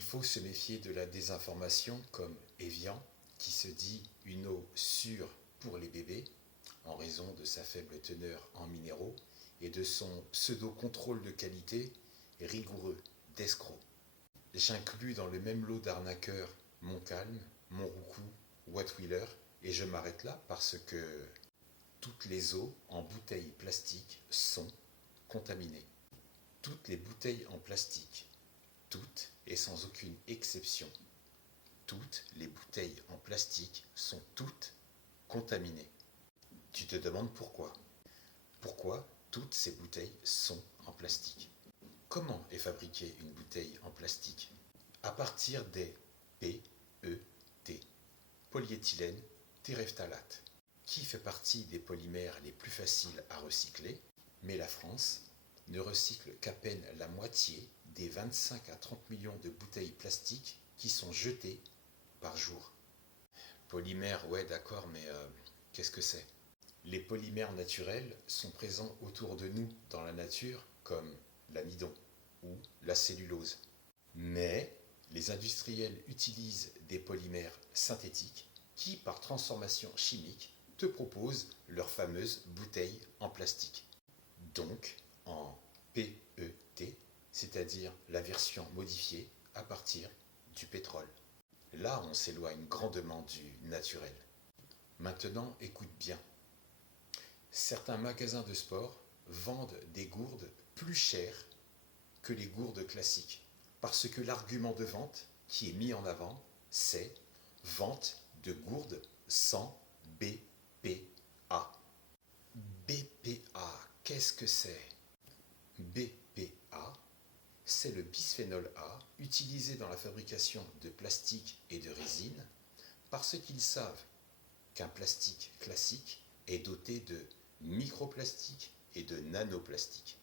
Il faut se méfier de la désinformation comme Evian, qui se dit une eau sûre pour les bébés, en raison de sa faible teneur en minéraux et de son pseudo-contrôle de qualité rigoureux d'escroc. J'inclus dans le même lot d'arnaqueurs Montcalm, Montroucou, Wattwheeler, et je m'arrête là parce que toutes les eaux en bouteilles plastiques sont contaminées. Toutes les bouteilles en plastique, toutes et sans aucune exception, toutes les bouteilles en plastique sont toutes contaminées. Tu te demandes pourquoi? Pourquoi toutes ces bouteilles sont en plastique? Comment est fabriquée une bouteille en plastique? À partir des PET, polyéthylène terephthalate, qui fait partie des polymères les plus faciles à recycler, mais la France ne recycle qu'à peine la moitié des 25 à 30 millions de bouteilles plastiques qui sont jetées par jour. Polymère, ouais d'accord, mais qu'est-ce que c'est? Les polymères naturels sont présents autour de nous dans la nature, comme l'amidon ou la cellulose. Mais les industriels utilisent des polymères synthétiques qui, par transformation chimique, te proposent leurs fameuses bouteilles en plastique. Donc en PET, c'est-à-dire la version modifiée à partir du pétrole. Là, on s'éloigne grandement du naturel. Maintenant, écoute bien. Certains magasins de sport vendent des gourdes plus chères que les gourdes classiques, parce que l'argument de vente qui est mis en avant, c'est vente de gourdes sans BPA. BPA, qu'est-ce que c'est? BPA, c'est le bisphénol A utilisé dans la fabrication de plastique et de résine parce qu'ils savent qu'un plastique classique est doté de microplastiques et de nanoplastiques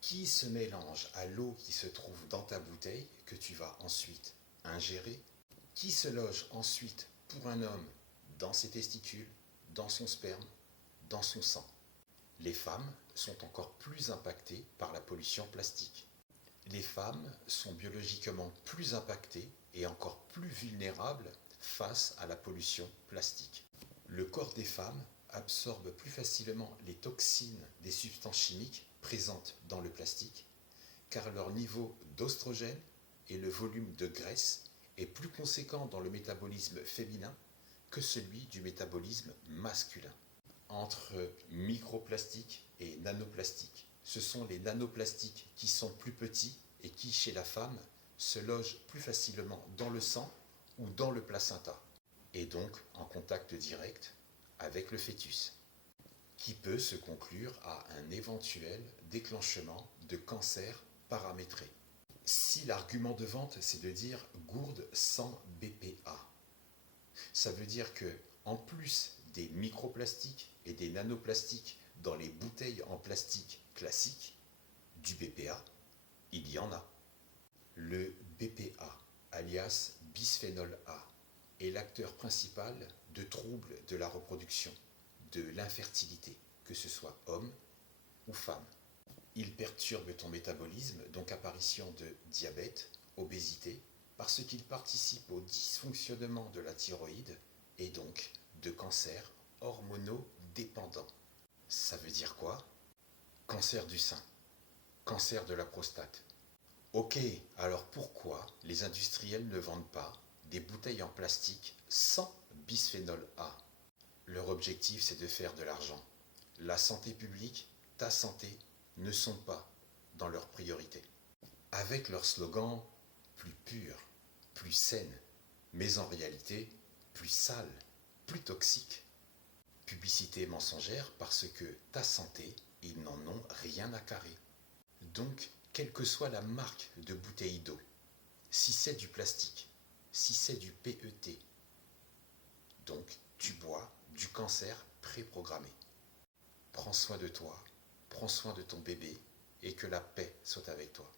qui se mélangent à l'eau qui se trouve dans ta bouteille que tu vas ensuite ingérer, qui se loge ensuite pour un homme dans ses testicules, dans son sperme, dans son sang. Les femmes sont encore plus impactées par la pollution plastique. Les femmes sont biologiquement plus impactées et encore plus vulnérables face à la pollution plastique. Le corps des femmes absorbe plus facilement les toxines des substances chimiques présentes dans le plastique, car leur niveau d'oestrogène et le volume de graisse est plus conséquent dans le métabolisme féminin que celui du métabolisme masculin. Entre microplastique et nanoplastique, ce sont les nanoplastiques qui sont plus petits et qui, chez la femme, se logent plus facilement dans le sang ou dans le placenta, et donc en contact direct avec le fœtus, qui peut se conclure à un éventuel déclenchement de cancer paramétré. Si l'argument de vente c'est de dire gourde sans BPA, ça veut dire que en plus des microplastiques et des nanoplastiques dans les bouteilles en plastique classiques, du BPA, il y en a. Le BPA, alias bisphénol A, est l'acteur principal de troubles de la reproduction, de l'infertilité, que ce soit homme ou femme. Il perturbe ton métabolisme, donc apparition de diabète, obésité, parce qu'il participe au dysfonctionnement de la thyroïde et donc de cancers hormonodépendants. Ça veut dire quoi? Cancer du sein, cancer de la prostate. Ok, alors pourquoi les industriels ne vendent pas des bouteilles en plastique sans bisphénol A? Leur objectif, c'est de faire de l'argent. La santé publique, ta santé, ne sont pas dans leurs priorités. Avec leur slogan « plus pure, plus saine », mais en réalité, plus sale, plus toxique. Publicité mensongère parce que ta santé, ils n'en ont rien à carrer. Donc, quelle que soit la marque de bouteille d'eau, si c'est du plastique, si c'est du PET, donc tu bois du cancer préprogrammé. Prends soin de toi, prends soin de ton bébé et que la paix soit avec toi.